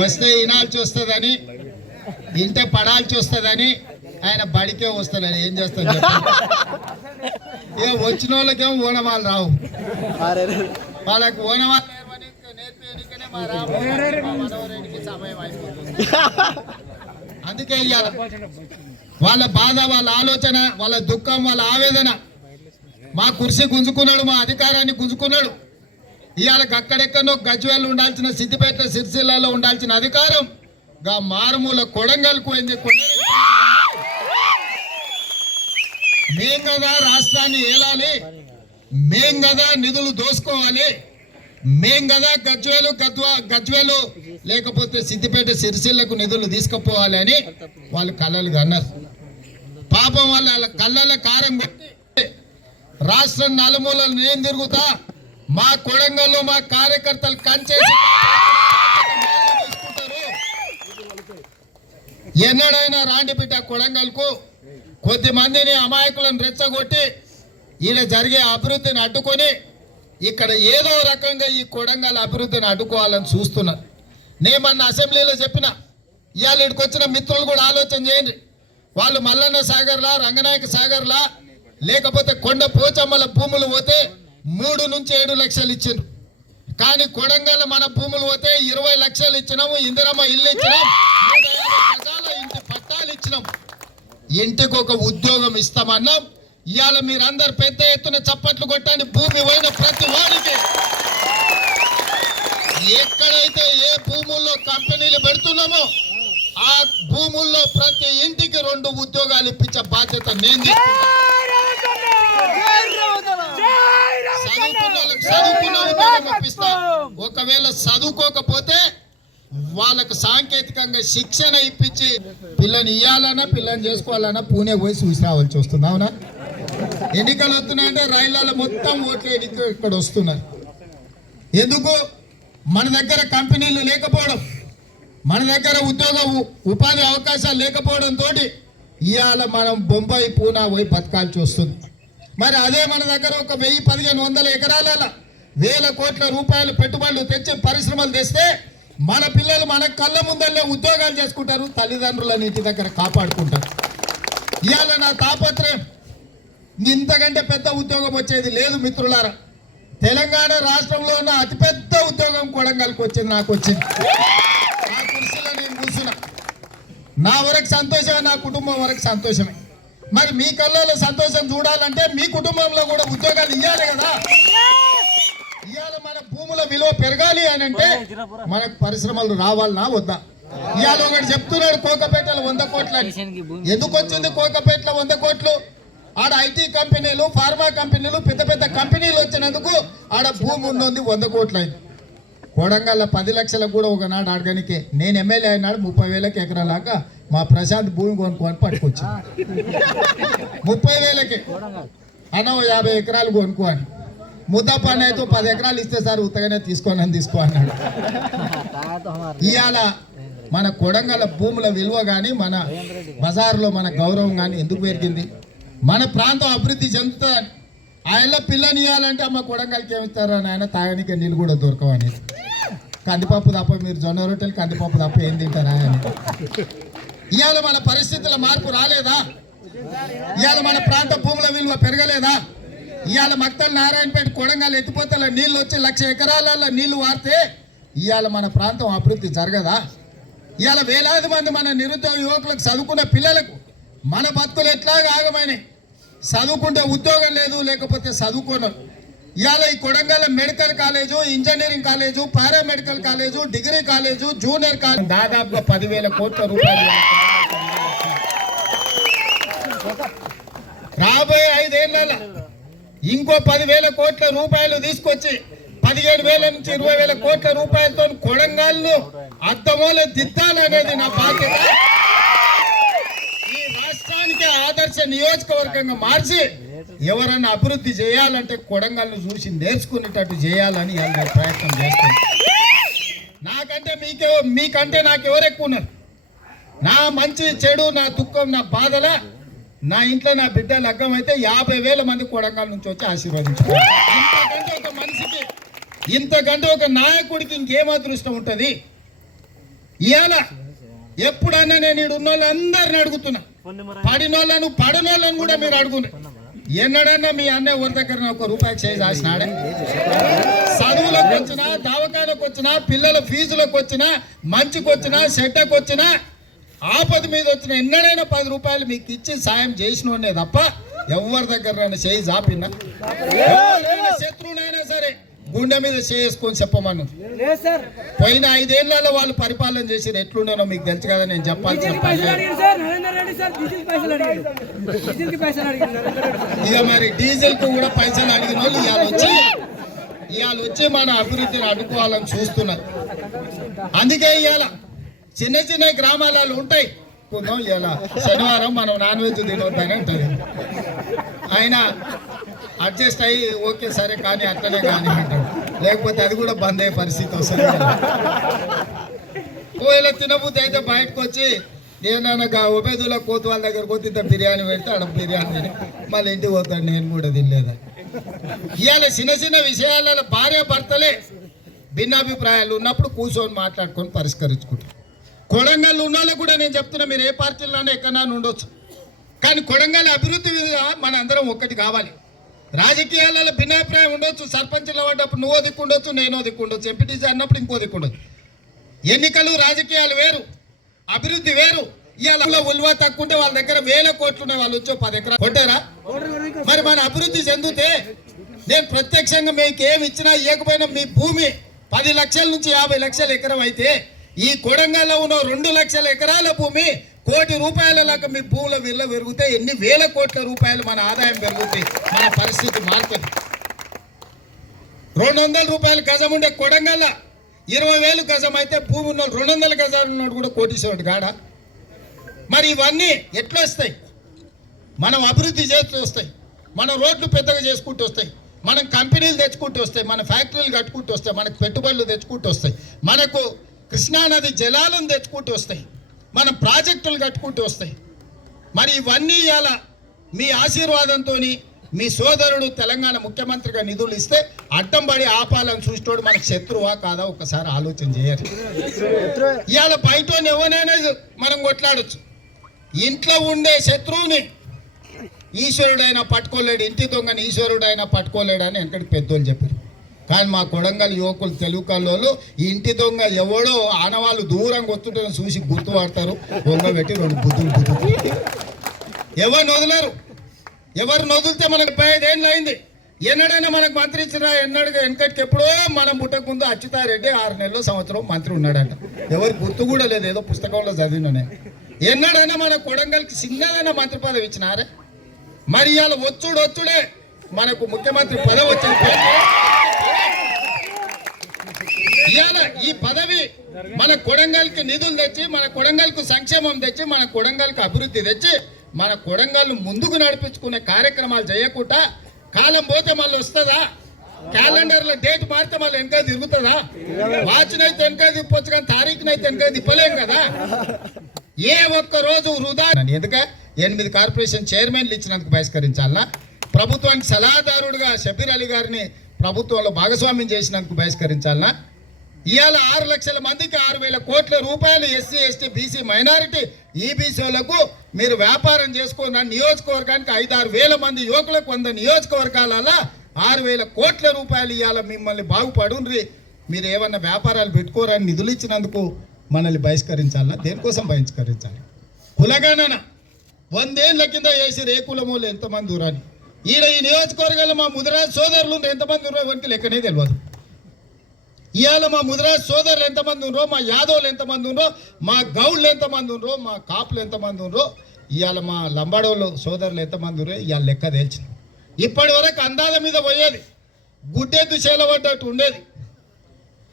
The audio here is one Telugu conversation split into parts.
వస్తే ఇనాల్చి వస్తుందని ఇంటే పడాల్చి వస్తుందని ఆయన బడికే వస్తాడు ఏం చేస్తాడు ఏ వచ్చిన వాళ్ళకేమో ఓనమాలు రావు. వాళ్ళకి ఓనమాలు అందుకే ఇవాళ వాళ్ళ బాధ వాళ్ళ ఆలోచన వాళ్ళ దుఃఖం వాళ్ళ ఆవేదన. మా కుర్సీ గుంజుకున్నాడు మా అధికారాన్ని గుంజుకున్నాడు. ఇవాళ అక్కడెక్కడో గజ్వేల్ ఉండాల్సిన సిద్దిపేట సిరిసిల్లలో ఉండాల్సిన అధికారం. గా మారుమూల కొడంగల్కు ఎందుకు మేం కదా రాష్ట్రాన్ని ఏలాలి మేం కదా నిధులు దోసుకోవాలి మేం కదా గజ్వేలు గద్వా గజ్వేలు లేకపోతే సిద్దిపేట సిరిసిల్లకు నిధులు తీసుకుపోవాలి అని వాళ్ళు కళ్ళలు అన్నారు పాపం వాళ్ళ వాళ్ళ కళ్ళల కారం రాష్ట్రం నలుమూలలు నేను తిరుగుతా మా కొడంగల్లో మా కార్యకర్తలు కంచేసి ఎన్నడైనా రాండి బిడ్డ కొడంగల్కు కొద్ది మందిని అమాయకులను రెచ్చగొట్టి ఈయన జరిగే అభివృద్ధిని అడ్డుకొని ఇక్కడ ఏదో రకంగా ఈ కొడంగల్ అభివృద్ధిని అడ్డుకోవాలని చూస్తున్నారు నేను మొన్న అసెంబ్లీలో చెప్పిన ఇవాళ ఇక్కడికి వచ్చిన మిత్రులు కూడా ఆలోచన చేయండి. వాళ్ళు మల్లన్న సాగర్లా రంగనాయక సాగర్లా లేకపోతే కొండ పోచమ్మల భూములు పోతే మూడు నుంచి ఏడు లక్షలు ఇచ్చిండ్రు. కానీ కొడంగల్ మన భూములు పోతే ఇరవై లక్షలు ఇచ్చినాము ఇందిరమ్మ ఇల్లు ఇచ్చినాం గజాల ఇంటి పట్టాలు ఇచ్చినాం. ఇంటికి ఒక ఉద్యోగం ఇస్తామన్నాం. ఇవాళ మీరందరు పెద్ద ఎత్తున చప్పట్లు కొట్టండి భూమి పోయిన ప్రతి వాడికి. ఎక్కడైతే ఏ భూముల్లో కంపెనీలు పెడుతున్నామో ఆ భూముల్లో ప్రతి ఇంటికి రెండు ఉద్యోగాలు ఇప్పించే బాధ్యత నేను చదువుకున్న ఒకవేళ చదువుకోకపోతే వాళ్ళకు సాంకేతికంగా శిక్షణ ఇప్పించి పిల్లని ఇయ్యాలన్నా పిల్లని చేసుకోవాలన్నా పూణే పోయి చూసి రావాల్సి వస్తుంది అవునా? ఎన్నికలు వస్తున్నాయంటే రైళ్ళలో మొత్తం ఓట్లు ఎన్నిక ఇక్కడ వస్తున్నారు. ఎందుకు? మన దగ్గర కంపెనీలు లేకపోవడం మన దగ్గర ఉద్యోగ ఉపాధి అవకాశాలు లేకపోవడంతో ఇవాళ మనం బొంబాయి పూనా పోయి బతకాల్సి వస్తుంది. మరి అదే మన దగ్గర ఒక వెయ్యి పదిహేను వందల ఎకరాల వేల కోట్ల రూపాయలు పెట్టుబడులు తెచ్చి పరిశ్రమలు తెస్తే మన పిల్లలు మన కళ్ళ ముందల్లే ఉద్యోగాలు చేసుకుంటారు తల్లిదండ్రులను ఇంటి దగ్గర కాపాడుకుంటారు. ఇవాళ నా తాపత్రయం ఇంతకంటే పెద్ద ఉద్యోగం వచ్చేది లేదు మిత్రులారా. తెలంగాణ రాష్ట్రంలో ఉన్న అతిపెద్ద ఉద్యోగం కొడంగల్కి వచ్చింది నాకు వచ్చింది. ఆ కుర్చీలో నేను కూర్చున్నా. నా వరకు సంతోషమే నా కుటుంబం వరకు సంతోషమే. మరి మీ కళ్ళలో సంతోషం చూడాలంటే మీ కుటుంబంలో కూడా ఉద్యోగాలు ఇవ్వాలి కదా. ఇవాళ మన భూముల విలువ పెరగాలి అని అంటే మనకు పరిశ్రమలు రావాలనా వద్దా? ఇవాళ ఒకటి చెప్తున్నాడు కోకపేటలో వంద కోట్ల. ఎందుకు వచ్చింది కోకపేటలో వంద కోట్లు? ఆడ ఐటీ కంపెనీలు ఫార్మా కంపెనీలు పెద్ద పెద్ద కంపెనీలు వచ్చినందుకు ఆడ భూమి ఉన్నది వంద కోట్లు అయింది. కోడంగల్ల పది లక్షలకు కూడా ఒకనాడు అడగనికే నేను ఎమ్మెల్యే అయినాడు ముప్పై వేలకి ఎకరాలాగా మా ప్రశాంత్ భూమి కొనుక్కొని పట్టుకొచ్చి ముప్పై వేలకి. అన్న ఓ యాభై ఎకరాలు కొనుక్కో అని ముద్దప్ప అయితే పది ఎకరాలు ఇస్తే సార్ ఉత్తగానే తీసుకోని అని తీసుకో అన్నాడు. ఇవాళ మన కొడంగల భూముల విలువ కానీ మన బజార్లో మన గౌరవం కానీ ఎందుకు పెరిగింది? మన ప్రాంతం అభివృద్ధి చెందుతుంది ఆయన పిల్లని ఇవ్వాలంటే అమ్మ కొడంగల్కి ఏమిస్తారు అని ఆయన తాగడానికి నీళ్ళు కూడా దొరకవని కందిపప్పు తప్ప మీరు జొన్న రొట్టెలు కందిపప్పు తప్ప ఏం తింటారా అని. ఇవాళ మన పరిస్థితుల మార్పు రాలేదా? ఇవాళ మన ప్రాంత భూముల విలువ పెరగలేదా? ఇవాళ మక్తల్ నారాయణపేట కొడంగల్ ఎత్తిపోతల నీళ్ళు వచ్చి లక్ష ఎకరాలలో నీళ్ళు వారితే ఇవాళ మన ప్రాంతం అభివృద్ధి జరగదా? ఇవాళ వేలాది మంది మన నిరుద్యోగ యువకులకు చదువుకున్న పిల్లలకు మన బతుకులు ఎట్లాగా ఆగమైనాయి? చదువుకుంటే ఉద్యోగం లేదు లేకపోతే చదువుకోను ఇవాళ ఈ Kodangal medical college engineering college paramedical college degree college junior college. దాదాపుగా పదివేల కోట్ల రూపాయలు రాబోయే ఐదేళ్ళ ఇంకో పదివేల కోట్ల రూపాయలు తీసుకొచ్చి పదిహేడు వేల నుంచి ఇరవై వేల కోట్ల రూపాయలతో కొడంగల్ను అద్దమూల దిద్దాలనేది నా బాధ్యత. ఈ రాష్ట్రానికి ఆదర్శ నియోజకవర్గంగా మార్చి ఎవరన్నా అభివృద్ధి చేయాలంటే కొడంగల్ను చూసి నేర్చుకునేటట్టు చేయాలని నేను ప్రయత్నం చేస్తాను నాకంటే మీకే మీకంటే నాకు ఎవరు ఎక్కువ ఉన్నారు? నా మంచి చెడు నా దుఃఖం నా బాధల నా ఇంట్లో నా బిడ్డ లగ్గం అయితే యాభై వేల మంది కొడంగల్ నుంచి వచ్చి ఆశీర్వదించారు ఇంతకంటే ఒక మనిషికి ఇంతకంటే ఒక నాయకుడికి ఇంకేం అదృష్టం ఉంటుంది? ఇవాళ ఎప్పుడన్నా నేను ఈడు ఉన్న వాళ్ళందరిని అడుగుతున్నా పడినోళ్ళను పడనోళ్ళను కూడా మీరు అడుగును ఎన్నడన్నా మీ అన్నయ్య ఊరి దగ్గర ఒక రూపాయి చేసి రాసినాడే చదువులకు వచ్చినా దవాఖానకు వచ్చినా పిల్లల ఫీజులకు వచ్చినా మంచికి వచ్చినా సెట్టకు వచ్చినా ఆపద మీద వచ్చిన ఎన్నడైనా పది రూపాయలు మీకు ఇచ్చి సాయం చేసినోడే తప్ప ఎవరి దగ్గర చేయి జాపిన్నా శత్రువునైనా సరే గుండె మీద చేసుకొని చెప్పమను. పోయిన ఐదేళ్ళలో వాళ్ళు పరిపాలన చేసి ఎట్లుండేనో మీకు తెలుసు కదా నేను చెప్పాల్సిన సార్ ఇక మరి డీజిల్కు కూడా పైసలు అడిగిన వాళ్ళు ఇవాళ వచ్చి ఇవాళ వచ్చి మన అభివృద్ధిని అడ్డుకోవాలని చూస్తున్నారు. అందుకే ఇవాళ చిన్న చిన్న గ్రామాలలో ఉంటాయి. ఇవాళ శనివారం మనం నాన్ వెజ్ తినొద్దని ఉంటుంది ఆయన అడ్జస్ట్ అయ్యి ఓకే సరే కానీ అట్లనే కానీ లేకపోతే అది కూడా బంద్ అయ్యే పరిస్థితి వస్తుంది. ఒకవేళ తినబుద్ధి అయితే బయటకు వచ్చి ఏదైనా ఉబేదుల కోతు వాళ్ళ దగ్గర పోతే ఇంత బిర్యానీ పెడితే ఆడ బిర్యానీ తిని మళ్ళీ ఇంటికి పోతాడు నేను కూడా తినలేదా ఇవాళ చిన్న చిన్న విషయాలలో భార్య భర్తలే భిన్నాభిప్రాయాలు ఉన్నప్పుడు కూర్చొని మాట్లాడుకొని పరిష్కరించుకుంటారు. కొడంగల్ ఉన్న కూడా నేను చెప్తున్నా మీరు ఏ పార్టీలోనే ఎక్కడన్నా ఉండొచ్చు. కానీ కొడంగల్ అభివృద్ధి మీద మన అందరం ఒక్కటి కావాలి. రాజకీయాలలో భిన్నాభిప్రాయం ఉండొచ్చు సర్పంచ్లో పడ్డప్పుడు నువ్వో దిక్కుండొచ్చు నేనో దిక్కుండొచ్చు ఎంపీటీసీ అన్నప్పుడు ఇంకో దిక్కుండొచ్చు ఎన్నికలు రాజకీయాలు వేరు అభివృద్ధి వేరు. ఇవాళ ఉల్వ తక్కువ ఉంటే వాళ్ళ దగ్గర వేల కోట్లు ఉన్నాయి వాళ్ళు వచ్చో పది ఎకరాలు కొట్టారా? మరి మన అభివృద్ధి చెందితే నేను ప్రత్యక్షంగా మీకు ఏమి ఇచ్చినా ఇవ్వకపోయినా మీ భూమి పది లక్షల నుంచి యాభై లక్షల ఎకరం అయితే ఈ కొడంగల్లో ఉన్న రెండు లక్షల ఎకరాల భూమి కోటి రూపాయల లాగా మీ భూముల విలువ పెరిగితే ఎన్ని వేల కోట్ల రూపాయలు మన ఆదాయం పెరుగుతాయి మన పరిస్థితి మారుతుంది. రెండు వందల రూపాయలు గజం ఉండే కొడంగల్ల ఇరవై వేలు గజం అయితే భూమి ఉన్న రెండు వందల గజాలు ఉన్నాడు కూడా కోటీశ్వరుడు కాడ? మరి ఇవన్నీ ఎట్లా వస్తాయి? మనం అభివృద్ధి చేస్తూ వస్తాయి. మన రోడ్లు పెద్దగా చేసుకుంటూ వస్తాయి. మనం కంపెనీలు తెచ్చుకుంటూ వస్తాయి. మన ఫ్యాక్టరీలు కట్టుకుంటూ వస్తాయి. మనకు పెట్టుబడులు తెచ్చుకుంటూ వస్తాయి. మనకు కృష్ణానది జలాలను తెచ్చుకుంటూ వస్తాయి. మన ప్రాజెక్టులు కట్టుకుంటూ వస్తాయి. మరి ఇవన్నీ ఇవాళ మీ ఆశీర్వాదంతో మీ సోదరుడు తెలంగాణ ముఖ్యమంత్రిగా నిధులు ఇస్తే అడ్డం పడి ఆపాలని చూసేటోడు మనకు శత్రువా కాదా ఒకసారి ఆలోచన చేయరు ఇవాళ బయట ఎవరైనా మనం కొట్లాడొచ్చు. ఇంట్లో ఉండే శత్రువుని ఈశ్వరుడైనా పట్టుకోలేడు ఇంటి దొంగని ఈశ్వరుడైనా పట్టుకోలేడు అని వెనకటి పెద్దోళ్ళు చెప్పారు. కానీ మా కొడంగల్ యువకులు తెలుగు కళ్ళు ఇంటి దొంగ ఎవడో ఆనవాళ్ళు దూరంగా వస్తుంటే చూసి గుర్తుపడతారు. దొంగ పెట్టి రెండు బుద్ధులు బుద్ధులు. ఎవరు వదలరు ఎవరు వదిలితే మనకు ముప్పై అయింది ఎన్నడైనా మనకు మంత్రి ఇచ్చినా ఎన్నడు వెనకటికి ఎప్పుడో మనం పుట్టకముందు అచ్యుతారెడ్డి ఆరు నెలలు సంవత్సరం మంత్రి ఉన్నాడంట. ఎవరి గుర్తు కూడా లేదు ఏదో పుస్తకంలో చదివిననే. ఎన్నడైనా మన కొడంగల్కి చిన్నదైనా మంత్రి పదవి ఇచ్చినారే? మరి ఇవాళ వచ్చుడు వచ్చుడే మనకు ముఖ్యమంత్రి పదవి వచ్చింది ఇవాళ ఈ పదవి మన కొడంగల్కి నిధులు తెచ్చి మన కొడంగల్కు సంక్షేమం తెచ్చి మన కొడంగల్కి అభివృద్ధి తెచ్చి మన కొడంగల్ ముందుకు నడిపించుకునే కార్యక్రమాలు చేయకుండా కాలం పోతే మళ్ళీ వస్తుందా? క్యాలెండర్లో డేట్ మారితే మళ్ళీ వెనక తిరుగుతుందా? వాచ్నైతే వెనక తిప్పొచ్చు కానీ తారీఖునైతే వెనక తిప్పలేం కదా? ఏ ఒక్క రోజు వృధా ఎందుక? ఎనిమిది కార్పొరేషన్ చైర్మన్లు ఇచ్చినందుకు బహిష్కరించాలనా? ప్రభుత్వానికి సలహాదారుడుగా షబీర్ అలీ గారిని ప్రభుత్వంలో భాగస్వామ్యం చేసినందుకు బహిష్కరించాలనా? ఇవాళ ఆరు లక్షల మందికి ఆరు వేల కోట్ల రూపాయలు ఎస్సీ ఎస్టీ బీసీ మైనారిటీ ఈబీసీలకు మీరు వ్యాపారం చేసుకున్న నియోజకవర్గానికి ఐదారు వేల మంది యువకులకు వంద నియోజకవర్గాలలో ఆరు వేల కోట్ల రూపాయలు ఇవాళ మిమ్మల్ని బాగుపడుండ్రి. మీరు ఏమన్నా వ్యాపారాలు పెట్టుకోరని నిధులు ఇచ్చినందుకు మనల్ని బహిష్కరించాలా? దేనికోసం బహిష్కరించాలి? కులగణన. వందేళ్ళ కింద వేసి ఏ ఎంతమంది దూరాన్ని ఈడ ఈ నియోజకవర్గంలో మా ముదిరాజ్ సోదరులు ఎంతమంది ఉన్నారో ఎవరికి లెక్కనే తెలియదు ఇవాళ మా ముదిరాజ్ సోదరులు ఎంతమంది ఉన్నారో మా యాదవులు ఎంతమంది ఉన్నారో మా గౌళ్ళు ఎంతమంది ఉన్నారో మా కాపులు ఎంతమంది ఉన్నారో ఇవాళ మా లంబాడోళ్ళు సోదరులు ఎంతమంది ఉన్నారో ఇవాళ లెక్క తేల్చింది ఇప్పటి వరకు అందాల మీద పోయేది. గుడ్డెద్దు చేలబడ్డట్టు ఉండేది.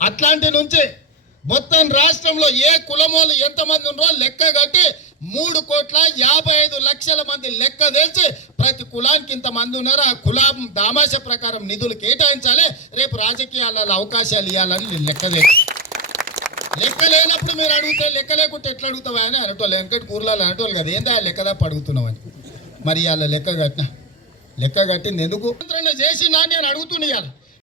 అట్లాంటి నుంచి మొత్తం రాష్ట్రంలో ఏ కులమోలు ఎంతమంది ఉన్నారో లెక్క కట్టి మూడు కోట్ల యాభై ఐదు లక్షల మంది లెక్క తెలిసి ప్రతి కులానికి ఇంతమంది ఉన్నారు? ఆ కులం దామాష ప్రకారం నిధులు కేటాయించాలి. రేపు రాజకీయాలలో అవకాశాలు ఇవ్వాలని నేను లెక్క లెక్క లేనప్పుడు మీరు అడిగితే లెక్క లేకుంటే ఎట్లా అడుగుతావా అని అనటోళ్ళు. వెంకట కూరలాలు అనటోళ్ళు కదా ఏందా లెక్క తప్ప అని. మరి వాళ్ళ లెక్క కట్టిన? లెక్క కట్టింది ఎందుకు? చేసి నా నేను అడుగుతున్నా ఇవాళ.